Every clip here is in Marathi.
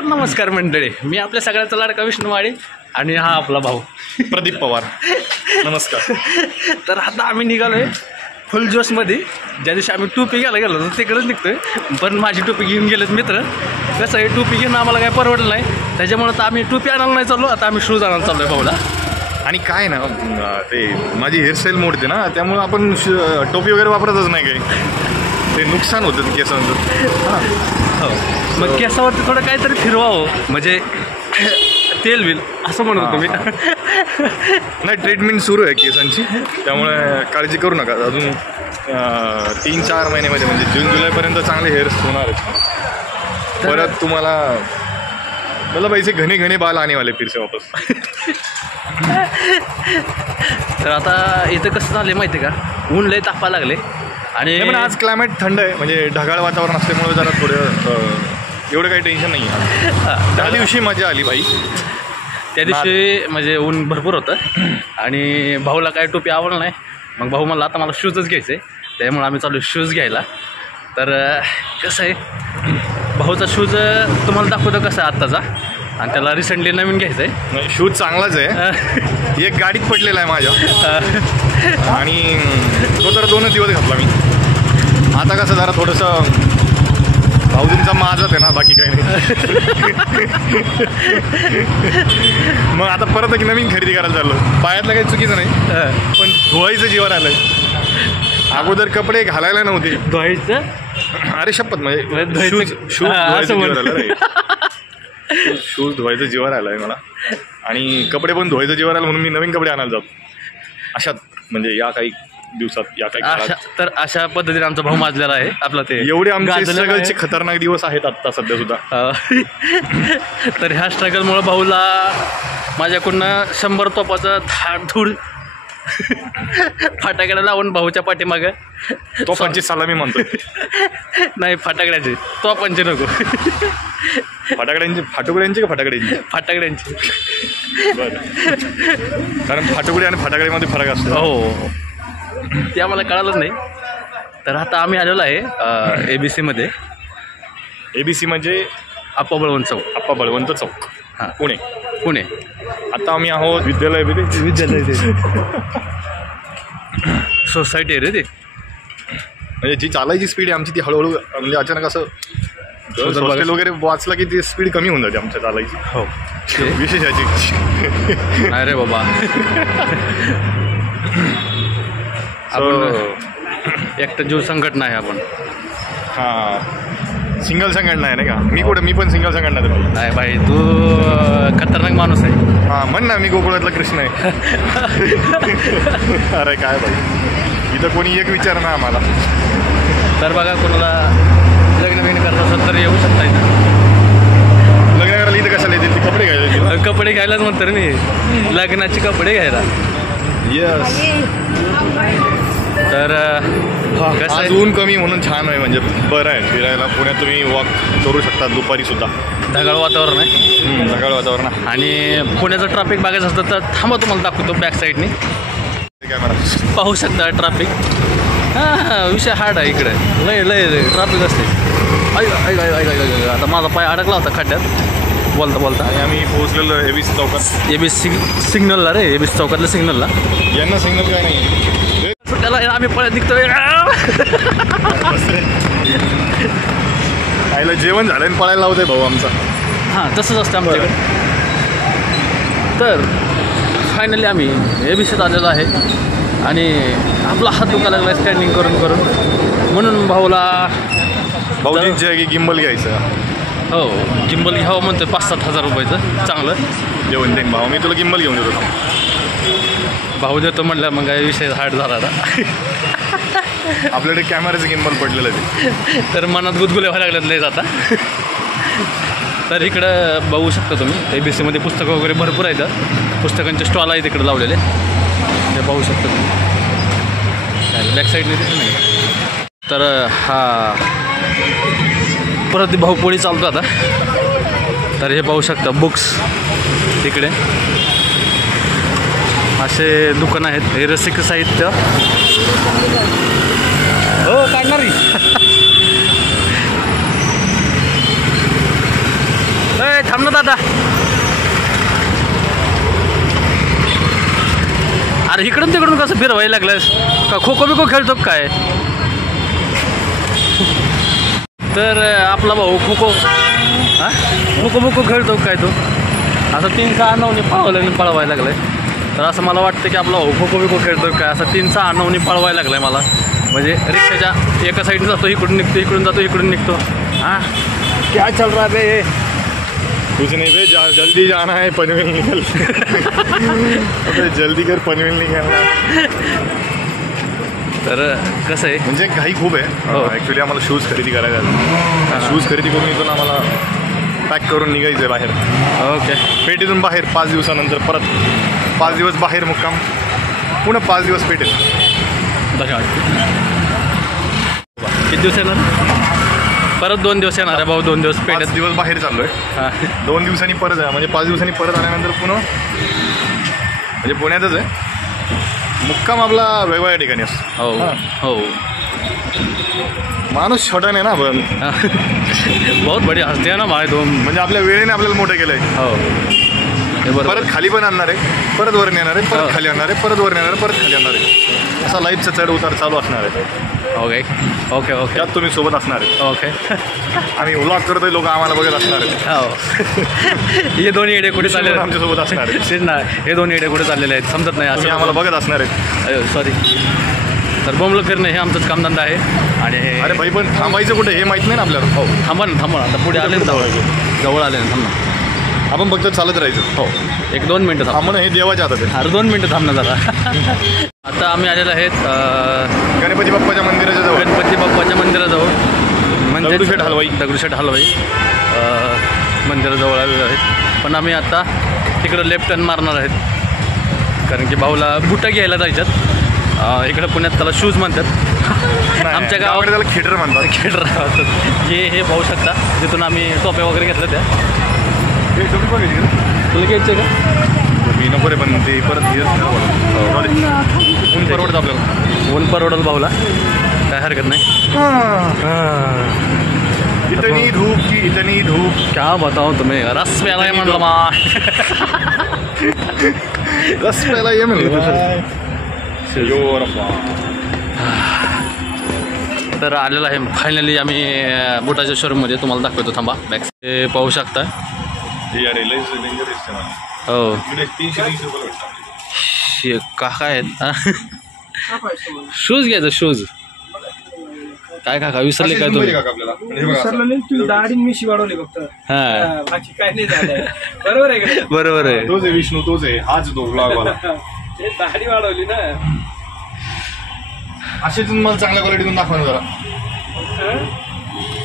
तर नमस्कार मंडळी, मी आपल्या सगळ्याचा लाडका विष्णू वाडे आणि हा आपला भाऊ प्रदीप पवार. नमस्कार. तर आता आम्ही निघालोय फुल जोशमध्ये. ज्या दिवशी आम्ही टोपी घ्यायला गेलो तर तिकडेच निघतोय, पण माझी टोपी घेऊन गेलेत मित्र. कसं आहे, टोपी घेऊन आम्हाला काय परवडलं नाही, त्याच्यामुळे तर आम्ही टोपी आणायला नाही चाललो. आता आम्ही शूज आणायला चाललोय भाऊला. आणि काय ना ते माझी हेअरस्टाईल मोडते ना, त्यामुळे आपण टोपी वगैरे वापरतच नाही काही. ते नुकसान होतं केसांचं. हो, मग केसावरती थोडं काहीतरी फिरवावं, म्हणजे तेल बिल असं म्हणत होतो मी. नाही, ट्रीटमेंट सुरू आहे केसांची, त्यामुळे काळजी करू नका. अजून 3-4 महिन्यामध्ये म्हणजे जून जुलैपर्यंत चांगले हेअर्स होणार आहेत. परत तुम्हाला मला पैसे घणे घणे बाल आने वाले फिर से वापस. तर आता इथं कसं झालं माहिती आहे का, ऊन लय तापा लागले आणि पण आज क्लायमेट थंड आहे, म्हणजे ढगाळ वातावरण असल्यामुळे जरा थोडं एवढं काही टेन्शन नाही आहे. त्या दिवशी मजा आली बाई. त्या दिवशी म्हणजे ऊन भरपूर होतं आणि भाऊला काय टोपी आवडलं नाही. मग भाऊ म्हणला आता मला शूजच घ्यायचं आहे, त्यामुळे आम्ही चालू शूज घ्यायला. तर कसं आहे, भाऊचा शूज तुम्हाला दाखवतो कसा आहे आत्ताचा, आणि त्याला रिसेंटली नवीन घ्यायचं आहे. शूज चांगलाच आहे, एक गाडीत पडलेला आहे माझ्या, आणि तो तर 2च दिवस घातला मी. आता कसं जरा थोडंसं भाऊजींचा माझाच आहे ना, बाकी काही नाही. मग आता परत एक नवीन खरेदी करायला चाललो. पायातलं काही चुकीचं नाही, पण धुवायचं जीवावर आलंय. अगोदर कपडे घालायला नव्हते, धुवायचं. अरे शपथ, म्हणजे शूज धुवायचं जीवावर आलंय मला, आणि कपडे पण धुवायचं जीवावर आलं, म्हणून मी नवीन कपडे आणायला जातो अशात. म्हणजे या काही दिवसात, या काही तर अशा पद्धतीने आमचा भाऊ माजलेला आहे आपला. ते एवधे आमचे स्ट्रगलचे खतरनाक दिवस आहेत आता सध्या सुद्धा. तर ह्या स्ट्रगलमुळे भाऊला माझ्याकडून 100 तोपाचं धाडधूड फटाकड्या लावून भाऊच्या पाठीमागं. तोफांची सलामी म्हणतो. नाही, फटाकड्याचे, तोफांचे नको. फटाकड्यांची, फाटुकड्यांची का फटाकड्यांची? फटाकड्यांची. बरं, कारण फाटुकडी आणि फटाकड्यामध्ये फरक असतो. हो, ते आम्हाला कळालंच नाही. तर आता आम्ही आलेलो आहे ABC मध्ये. ABC म्हणजे आप्पा बळवंत चौक. आप्पा बळवंत चौक, हां, पुणे. आता आम्ही आहोत विद्यालय सोसायटी आहे रे ते. म्हणजे जी चालायची स्पीड आहे आमची ती हळूहळू, म्हणजे अचानक असं हॉस्टेल वगैरे वाचला की ती स्पीड कमी होऊन जाते आमच्या चालायची. हो, विशेष याची. अरे बाबा, आपण एकटं जीव संघटना आहे आपण. हां, सिंगल संघटना आहे नाही का? मी पण सिंगल संघटना आहे. नाही भाई, तू खतरनाक माणूस आहे. हां, म्हण ना, मी गोकुळातला कृष्ण आहे. अरे काय भाई, इथं कोणी एक विचार ना आम्हाला. तर बघा, कोणाला लग्न बिग्न करत असेल तर येऊ शकता इथं. लग्न करायला इथं कशाला येतील? कपडे घ्यायला. कपडे घ्यायलाच म्हणतो रे मी, लग्नाचे कपडे घ्यायला. येस. तर आज ऊन कमी म्हणून छान आहे, म्हणजे बरं आहे फिरायला. पुण्यात तुम्ही वॉक करू शकता दुपारी सुद्धा. ढगाळ वातावरण आहे. ढगाळ वातावरण. आणि पुण्याचं ट्रॅफिक बघायचं असतं तर थांबा, तुम्हाला दाखवतो बॅक साईडने. कॅमेरा पाहू शकता ट्रॅफिक. हां, विषय हार्ड आहे इकडे, लय ट्रॅफिक असते. आता माझा पाय अडकला होता खड्ड्यात बोलता. आणि आम्ही पोहोचलेलो ABC चौकात. ABC सिग्नलला रे, ABC चौकातल्या सिग्नलला. यांना सिग्नल काय नाही, त्याला आम्ही पळत निघतोय. आईला जेवण झालं आणि पळायला लावतोय भाऊ आमचा. हां, तसंच असतं आमच्याकडे. तर फायनली आम्ही ABCत आलेलो आहे आणि आपला हात दुखायला लागला स्टँडिंग करून, म्हणून भाऊजींची आहे की गिंबल घ्यायचं. हो, गिंबल घ्यावं म्हणतोय 5-7 हजार रुपयाचं चांगलं जेवण देईन भाऊ. मी तुला गिंबल घेऊन देतो. भाऊ देतो म्हटलं, मग काय विषय हार्ड झाला आता. आपल्याकडे कॅमेराचं गिंबल पडलेलं आहे. तर मनात गुदगुले व्हायला लागल्यात लयच आता. तर इकडं बघू शकता तुम्ही, ABC मध्ये पुस्तकं वगैरे भरपूर आहेत. पुस्तकांचे स्टॉल आहेत इकडे लावलेले, ते पाहू शकता तुम्ही. बॅक साईडने दिसत नाही. तर हा परत भाऊ पोळी चालतो आता. तर हे पाहू शकता बुक्स तिकडे असे दुकान आहेत. हे रसिक साहित्य. हो, काढणारी. थांब ना दादा. अरे इकडून तिकडून कसं फिरवायला लागलंस का? खो खो बिको खेळतो काय? तर आपला भाऊ खो खो बिको खेळतो काय तो? असं 3-6-9 पळवायला लागलाय. तर असं मला वाटतं की आपला भाऊ खो खो बिको खेळतो काय? असं 3-6-9 पळवायला लागलाय मला. म्हणजे रिक्षाच्या एका साईडने जातो, इकडून निघतो, इकडून जातो, इकडून निघतो. हां क्या चल रहा बे? कुछ नहीं बे, जल्दी जाना है, पनवेल निकल. जल्दी कर, पनवेल निघाला. तर कसं आहे म्हणजे घाई खूप आहे. ॲक्च्युली आम्हाला शूज खरेदी करायचे आहेत. शूज खरेदी करून इथून आम्हाला पॅक करून निघायचं आहे बाहेर. ओके. पेठेतून बाहेर 5 दिवसानंतर परत 5 दिवस बाहेर मुक्काम, पुन्हा 5 दिवस पेठेत. किती दिवस येणार? परत 2 दिवस येणार आहे भाऊ. 2 दिवस 5 दिवस बाहेर चाललोय. 2 दिवसांनी परत आहे, म्हणजे 5 दिवसांनी परत आल्यानंतर पुन्हा म्हणजे पुण्यातच आहे मुक्काम आपला. वेगवेगळ्या ठिकाणी असतो. हो हो. माणूस छोटा नाही ना पण बहुत बढिया हसते आहे ना भाई तुम. म्हणजे आपल्या वेळेने आपल्याला मोठं केलंय. हो परत खाली पण आणणार आहे, परत वर नेणार आहे, परत खाली आणणार आहे, परत वर नेणार आहे, परत खाली आणणार आहे. असा लाईफचा चढ उतार चालू असणार आहे. Okay okay okay. त्यात तुम्ही सोबत असणार आहे. ओके. आम्ही व्लॉग करतोय, लोक आम्हाला बघत असणार आहेत. हो. हे दोन्ही एडे कुठे चालले आहेत? आमच्यासोबत असणार आहेत. तेच ना, हे दोन्ही एडे कुठे चाललेले आहेत समजत नाही. असं आम्हाला बघत असणार आहेत. सॉरी. तर बोंबलं फिरणं हे आमचंच कामधंदा आहे. आणि अरे भाई पण थांबायचं कुठे हे माहीत नाही ना आपल्याला. हो थांबा ना, थांबा ना. आता पुढे आले ना, जवळ आले ना. थांबा. आपण फक्त चालत राहायचं. हो 1-2 मिनटं थांबणं हे देवाच्या हातात आहे. अरे 2 मिनटं थांबणं जरा. आता आम्ही आलेलो आहेत गणपती बाप्पाच्या मंदिराच्या जवळ. गणपती बाप्पाच्या मंदिराजवळ, म्हणजे दगडूशेठ हलवाई. दगडूशेठ हलवाई मंदिराजवळ आलेलो आहेत. पण आम्ही आता तिकडं लेफ्ट टर्न मारणार आहेत, कारण की भाऊला बुटं घ्यायला जायच्यात. इकडं पुण्यात त्याला शूज म्हणतात. आमच्या गावाकडे त्याला खेटर म्हणतात. खेटर म्हणतात. हे पाहू शकता, जिथून आम्ही टोप्या वगैरे घेतल्या त्या. तुला घ्यायचं का? मी नको रे, पण ते परत ऊन परवडतं आपल्याला. ऊन परवडल भाऊला, काय हरकत नाही. इतनी धूप की इतनी धूप, क्या बताऊं तुम्ही. रस प्यायला म्हणलं मा. रस प्यायला ये म्हणलं. तर आलेलं आहे फायनली. आम्ही बुटाच्या शोरूममध्ये तुम्हाला दाखवतो. थांबा, बॅक ते पाहू शकता. हो काका आहेत. शूज घ्यायचं, शूज. काय काका विसरले काय तुम्ही? दाढी मिशी वाढवली फक्त. हा बाकी काय नाही झालं. बरोबर आहे का? बरोबर आहे. तोच आहे विष्णू, तोच आहे. हाच तो ब्लॉगवाला. दाढी वाढवली ना. असे तुम्हाला चांगल्या क्वालिटीतून दाखवा ना जरा.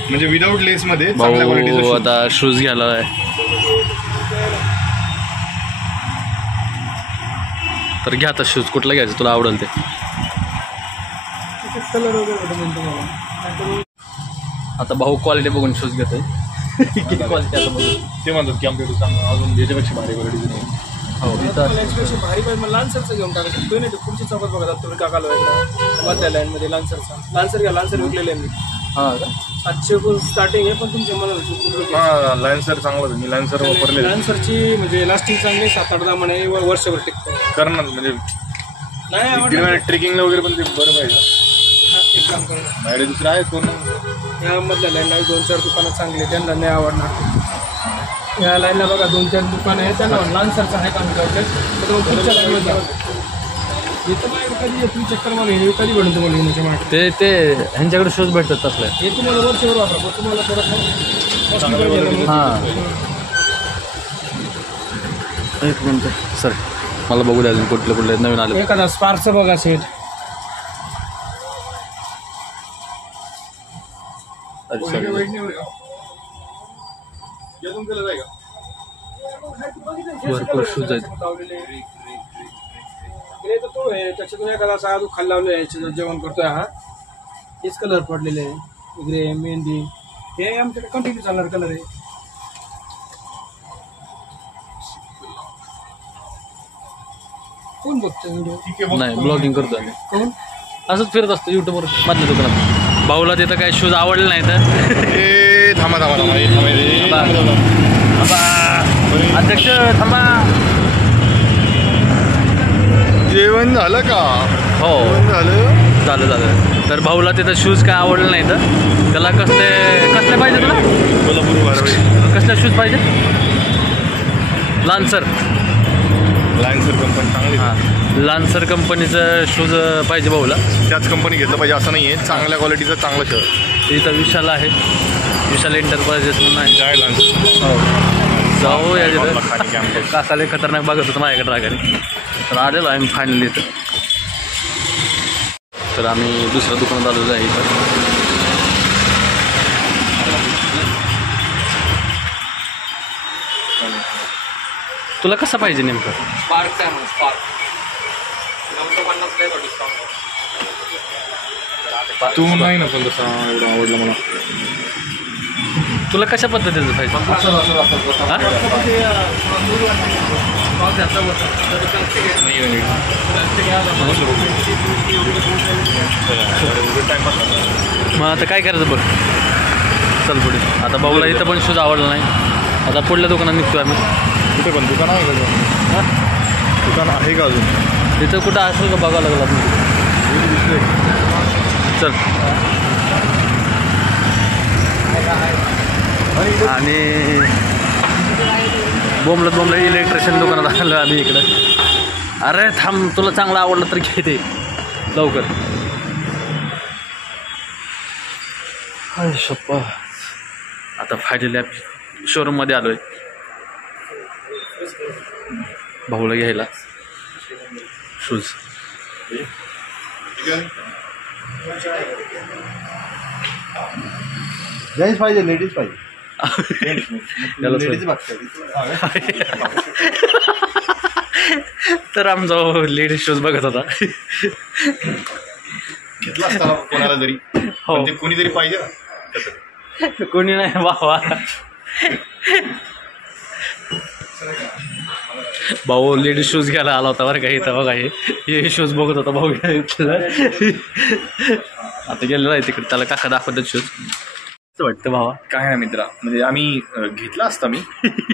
म्हणजे विदाऊट लेस मध्ये चांगल्या भाऊ क्वालिटीचा. आता शूज घ्यायला आहे. तर घ्या आता शूज. कुठला घ्यायचं तुला आवडेल ते. कलर वगैरे तुम्हाला आता भाऊ क्वालिटी बघून शूज घेतोय. किती क्वालिटी आता बघू. ते म्हणतात की आमच्याकडे चांगलं अजून याच्यापेक्षा भारी क्वालिटीचं नाही. हो याच्यापेक्षा भारी पाहिजे मग लान्सरचं घेऊन टाका. तो नाही पुढची चौकात बघा तुम्ही काकाला वेगळा मधल्या लाईनमध्ये लान्सरचा. लान्सर घ्या. लान्सर विकलेले आहे मी. हां का? 700 स्टार्टिंग आहे, पण तुमच्या मला हां लायन्सर चांगलं होतं. मी लायन्सर वापरले. लान्सरची म्हणजे लास्टिंग चांगली 7-8 महिने वर्षभर टिकतो. करणार म्हणजे नाही ट्रेकिंगला वगैरे पण ते बरं पाहिजे. एक काम करा, माझ्याकडे दुसरे आहेत कोण. या मधल्या लाईनला 2-4 दुकानं चांगले, त्यांना नाही आवडणार. या लाईनला बघा 2-4 दुकानं आहेत, त्यांना लान्सरचं आहे काम करते. तर पुढच्या लाईनमध्ये इथं काय कधी तुम्ही चक्कर मागे हे कधी बनवून तुम्हाला येण्याच्या मागे ते ह्यांच्याकडे शूज भेटतात तसले. हे तुम्हाला वर्षभर वापरा, पण तुम्हाला थोडंसं हां एक मिनटं सर, मला बघू द्या अजून कुठले कुठले नवीन आले. एखादा स्पार्कचं बघा सेट. भरपूर शूज आहेत. तो आहे त्याच्यातून एखादा असा अजून खाली लावले आहे जेवण करतोय. हा हेच कलर पडलेले आहे, ग्रे मेहंदी. हे आमच्याकडे कंटिन्यू चालणार कलर आहे. कोण बघतो व्हिडिओ? नाही ब्लॉगिंग करतो आम्ही. कोण असंच फिरत असतो युट्यूबवर मधल्या दुकानात. भाऊला तिथं काही शूज आवडले नाही तर थांबा थांबा थांबा. अध्यक्ष थांबा. जेवण झालं का? हो जेवण झालं. तर भाऊला तिथं शूज काय आवडलं नाही तर त्याला कसले पाहिजे तुला? कोल्हापूर बारावी कसले शूज पाहिजे? लान्सर कंपनी चांगली. हां, लान्सर कंपनीचं शूज पाहिजे भाऊला. त्याच कंपनी घेतलं पाहिजे असं नाही आहे. चांगल्या क्वालिटीचं चांगलं शर्ट इथं विशाल आहे, विशाल एंटरप्राइजेस म्हणून आहे. काय लान्स हो, जाऊ या तिथं. खाली कॅम्पस. काकाले खतरनाक बघत होतं माझ्याकडे रागाने. तर आलेलो आम्ही फायनली इथं. तर आम्ही दुसऱ्या दुकानात आलेलो आहे इथं. तुला कसं पाहिजे नेमकं? स्पार्क आहे म्हणून स्पार्क 950 डिस्काउंट. तू नाही ना पण तसं एवढं आवडलं मला. तुला कशा पद्धतीचं पाहिजे? हां? मग आता काय करायचं बघ. चल पुढे. आता भाऊला इथं पण शूज आवडला नाही. आता पुढल्या दुकानात निघतो आम्ही. कुठे पण दुकान आहे का? हां, दुकान आहे का अजून? तिथं कुठं असेल का बघावं लागलं आपण. दिसले. चल. आणि बोंबलत इलेक्ट्रिशियन दुकानात आलं आम्ही इकडं. अरे थांब, तुला चांगलं आवडलं तर घे ते लवकर. हाय शप्पा. आता फायनली आम्ही शोरूममध्ये आलो आहे भाऊला घ्यायला शूज. जेंट्स पाहिजे लेडीज पाहिजे? तर आमचा लेडीज शूज बघत होता. घेतला असता कोणाला तरी. हो, ते कोणीतरी पाहिजे ना. कोणी नाही बाबा. भाऊ लेडीज शूज घ्यायला आला होता बरं का इथं. बघा हे शूज बघत होता भाऊ घ्यायला. आता गेलेला आहे तिकडे. त्याला काका दाखवतात शूज. असं वाटतं भावा. काय नाही मित्रा, म्हणजे आम्ही घेतला असता मी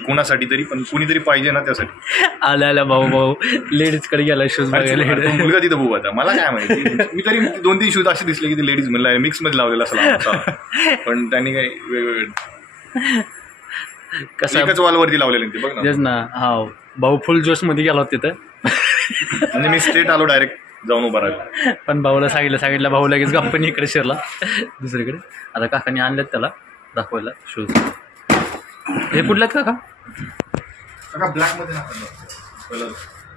कोणासाठी तरी, पण कुणीतरी पाहिजे ना त्यासाठी. आल्या भाऊ लेडीजकडे गेला शूज बघायला. तो मुलगा तिथं बघू आता. मला काय माहिती, मी तरी 2-3 शूज असे दिसले की ते लेडीज म्हणलं मिक्स मध्ये लावलेला असला. पण त्यांनी काही वेगवेगळे कसं एकाच वॉलवरती लावलेले ते बघ ना. तेच ना. हा, भाऊ फुल जोश मध्ये गेला होता तिथं. म्हणजे मी स्ट्रेट आलो डायरेक्ट जाऊन उभा राहिला. पण भाऊला सांगितलं भाऊ लगेच गप्पनी इकडे शिरला दुसरीकडे. आता काकाने आणलेत त्याला दाखवायला शूज. हे कुठले आहेत काका? ब्लॅक मध्ये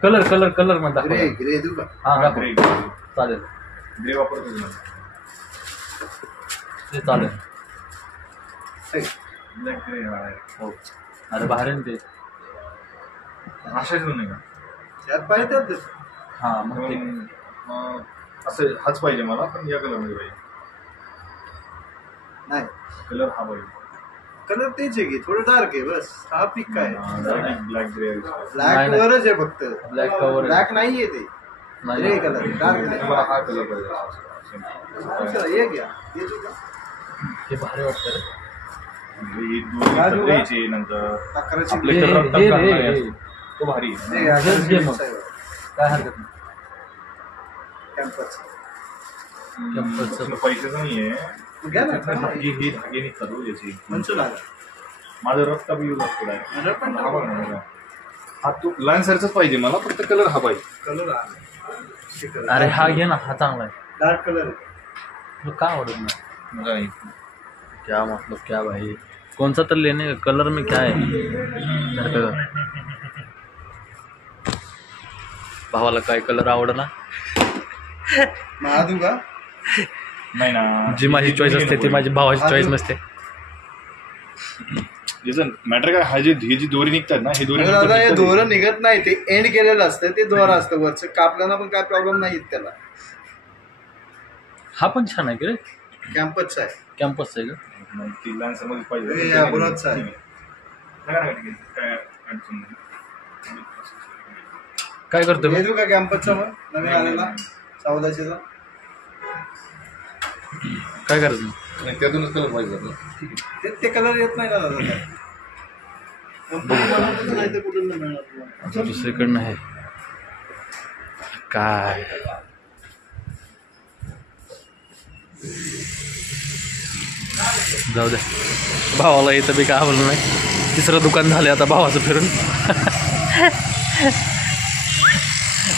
कलर मध्ये दाखव. हा दाखव. चालेल, ग्रे वापरतो ते चालेल. Black grey. हो, अरे बाहेर आहे ना ते. अशाच नाही का त्यात पाहिजे. हां, मग ते असं हाच पाहिजे मला, पण या कलरमध्ये पाहिजे. नाही, कलर हा पाहिजे. कलर तेच आहे की थोडं डार्क आहे बस. हा पिक काय ब्लॅक ग्रे. ब्लॅक वरच आहे फक्त. ब्लॅक कवर ब्लॅक नाहीये ते. ग्रे कलर डार्क नाही. मला हा कलर पाहिजे. हे घ्या. हे भारी वाटतं रे. हे दोन एकत्र यायचे नंतर अकराशे. आपले कलर तो भारी आहे. काय हरकत नाही. कॅम्पस पैशाचं नाहीये. घ्या ना. हे धागे निघतात याची. म्हणतो ना माझं रक्त बी यूज असतो डायरेक्ट. मला पण हा बघ ना. हा तो लायन्सरचाच पाहिजे मला, फक्त कलर हा पाहिजे. कलर अरे हा घे ना, हा चांगला आहे. डार्क कलर तुला का आवडत नाही? क्या मतलब क्या भाई, कौन सा तो लेने का कलर में क्या है? भावाला काय कलर आवडला? महादू का नाही ना, जी माझी चॉईस असते ती माझी भावाची चॉईस नसते. याचं मॅटर काय, हा ही जी दोरी निघतात ना, ही दोरी दादा हे दोरं निघत नाही, ते एंड केलेलं असतं, ते दोरा असतं वरचं, कापल्यानं पण काय प्रॉब्लेम नाही त्याला. हा पण छान आहे की रे, कॅम्पसचा आहे. कॅम्पसचा आहे का? ती लायन्सरमध्ये पाहिजे. हे अबुराजचा आहे. काय करतो हे का कॅम्पसचा मग नवीन आलेला 1400चा काय करायचं? त्यातूनच कलर पाहिजे आपल्याला. ते कलर येत नाही ना दादा. दुसरीकडनं आहे काय. जाऊ द्या, भावाला इथं बी काय आवडलं नाही. तिसरं दुकान झालं आता भावाचं फिरून.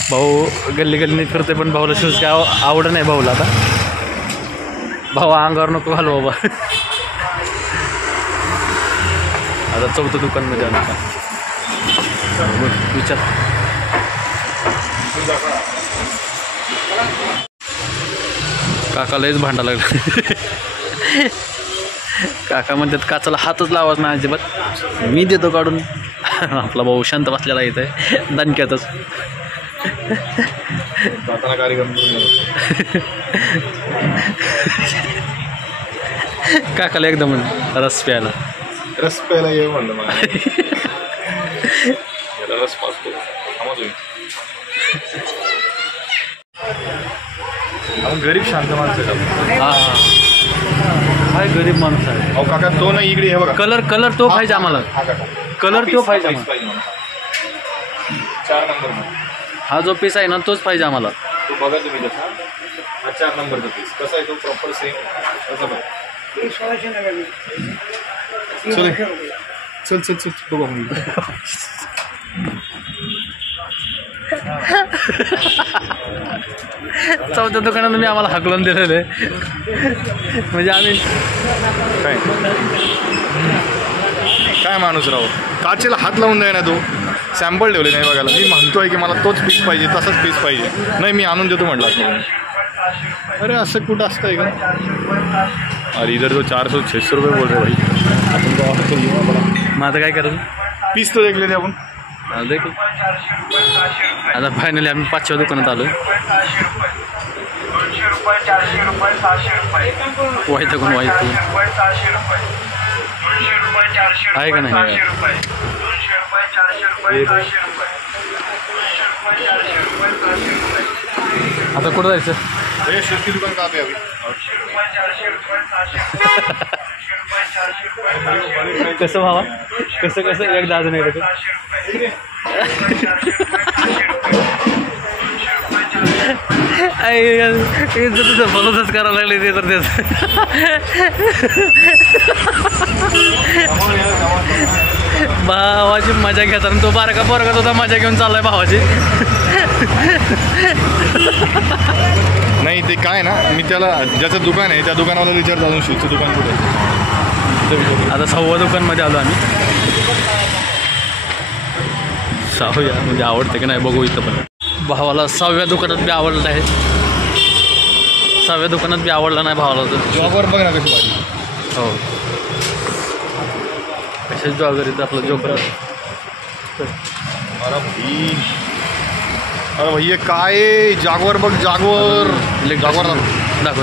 भाऊ गल्ली गल्लीने फिरते पण भाऊला शूज काय आवड नाही भाऊला. आता भाऊ अंगावर नको घालू बाबा. आता चौथं दुकानमध्ये आलं का विचार. काकालाच भांडा लागला. काका म्हणतात काचाला हातच लावाच ना अजिबात, मी देतो काढून. आपला भाऊ शांत बसलेला इथं दणक्यातच. काकाला एकदम रस प्यायला ये म्हणलं मला. रस पाचतो गरीब शांत माणसं. हा काय गरीब माणूस आहे. अहो काका तो नाही इकडे हे बघा. कलर तो पाहिजे आम्हाला. कलर तो पाहिजे आम्हाला. 4 नंबर. हा जो पीस आहे ना तोच पाहिजे आम्हाला. तो बघा तुम्ही तसा. हा 4 नंबरचा पीस कसा आहे तो प्रॉपर सेम तसा बघा. चल बघा मुली. चौथ्या दुकानात मी आम्हाला हाकलून दिलेलं आहे. म्हणजे आम्ही काय माणूस राहू. काचेला हात लावून द्याय ना तो. सॅम्पल ठेवले नाही बघायला. मी म्हणतोय की मला तोच पीस पाहिजे, तसाच पीस पाहिजे. नाही मी आणून देतो म्हटलं. अरे असं कुठं असतंय का. अरे इधर तो 400-600 रुपये बोल रहे भाई. मग आता काय करायचं. पीस तो देखले आपण. देखील आता फायनली आम्ही 5व्या दुकानात आलो. वाईटकून आहे का नाही. आता कुठं जायचं. शेती दुकान का पे अभी. कसं भावा कसं एकदा अजून एकदा तुझं फॉलोच करायला लागले ते तर त्याच. भावाची मजा घेताना तो बारका पोरगा होता मजा घेऊन चाललाय भावाची. नाही ते काय ना मी त्याला ज्याचं दुकान आहे त्या दुकानाला विचारतो अजून शूजचं दुकान कुठे आहे. आता 6व्या दुकानमध्ये आलो आम्ही. साहूया म्हणजे आवडते की नाही बघू. इथं पण भावाला 6व्या दुकानात बी आवडलं आहे. 6व्या दुकानात बी आवडला नाही भावाला. तर जॉबवर बघ ना कशी पाहिजे. हो कशाच जॉगर इथं आपलं जॉगर. अरे भाई हे काय जागवर बघ. जागवर दाखव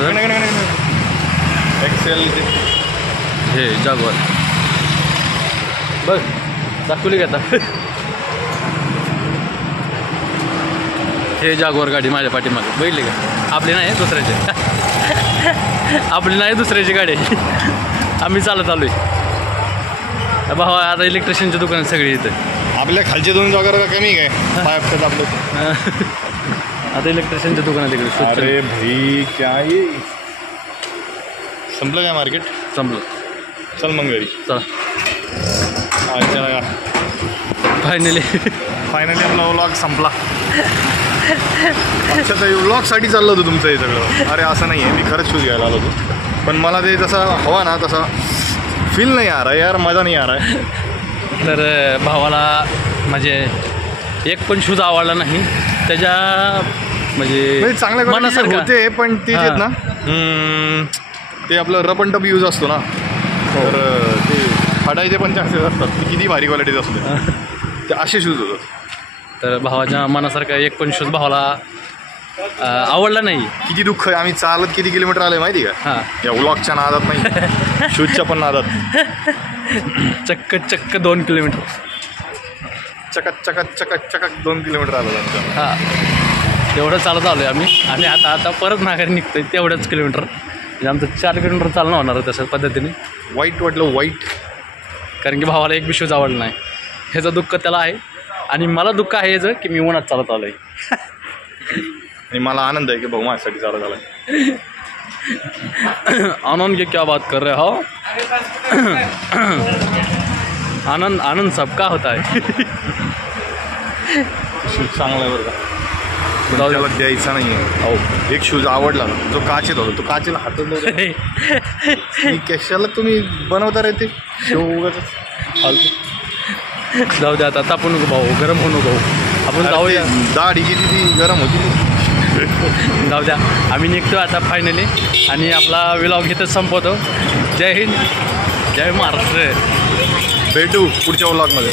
एक्सेल हे जागवर बघ दाखवली का आता. हे जागवर गाडी माझ्या पाठीमागे बघितली का. आपली नाही दुसऱ्याची. आपली नाही दुसऱ्याची गाडी. आम्ही चालत आलोय. भावा आता इलेक्ट्रिशियनच्या दुकानात सगळी इथं. आपल्या खालचे 2 जागर का कमी काय पाय आपलं. आता इलेक्ट्रिशियनच्या दुकानात इकडे. अरे भाई काय संपलं काय मार्केट. संपलं. चल मग घरी चला. अच्छा फायनली आपला व्लॉग संपला. अच्छा तर व्लॉगसाठी चाललं होतं तुमचं हे सगळं. अरे असं नाही आहे. मी खरंच शूज घ्यायला आलो होतो पण मला ते तसा हवा ना तसा फील नाही आ रहा यार. मजा नाही आ रहा है. तर भावाला म्हणजे एक पण शूज आवडला नाही. त्याच्या म्हणजे चांगल्या मनासारखं होते पण ते आहेत ना ते आपलं रप अँड टप यूज असतो ना. तर ते फाटायचे पण चान्सेस असतात. ते किती भारी क्वालिटीज असते ते असे शूज होतात. तर भावाच्या मनासारखा एक पण शूज भावाला आवडला नाही. किती दुःख आहे. आम्ही चालत किती किलोमीटर आलोय माहिती का. हां या व्लॉगच्या नादात नाही शूजच्या पण नादात. चक्क 2 किलोमीटर. चकक 2 किलोमीटर आलो आमच्या. हां तेवढं चालत आलो आहे आम्ही. आणि आता परत माघारी निघतोय तेवढंच किलोमीटर. म्हणजे आमचं 4 किलोमीटर चालणं होणार आहे तशाच पद्धतीने. वाईट वाटलं वाईट. कारण की भावाला एक बी शूज आवडला नाही. ह्याचं दुःख त्याला आहे आणि मला दुःख आहे याचं की मी उन्हात चालत आलो आहे. आणि मला आनंद आहे की भाऊ माझ्यासाठी चालत आला. आनंद की क्या बात कर रहे हो. आनंद आनंद सबका होता है. शूज चांगला आहे बरं का, पण जाऊ दे. त्याला द्यायचा नाही आहे. हो. एक शूज आवडला ना, जो काचेत होता, तो काचेला हातच नव्हता. मी कशाला तुम्ही बनवता रे ते शो उगाचच फालतू. जाऊ द्या आता तापू नको भाऊ, गरम होऊ नको. आपण जाऊया, दाढी किती ती गरम होती. जाऊ द्या. आम्ही निघतो आता फायनली आणि आपला व्लॉग इथं संपवतो. जय हिंद, जय महाराष्ट्र. भेटू पुढच्या व्लॉगमध्ये.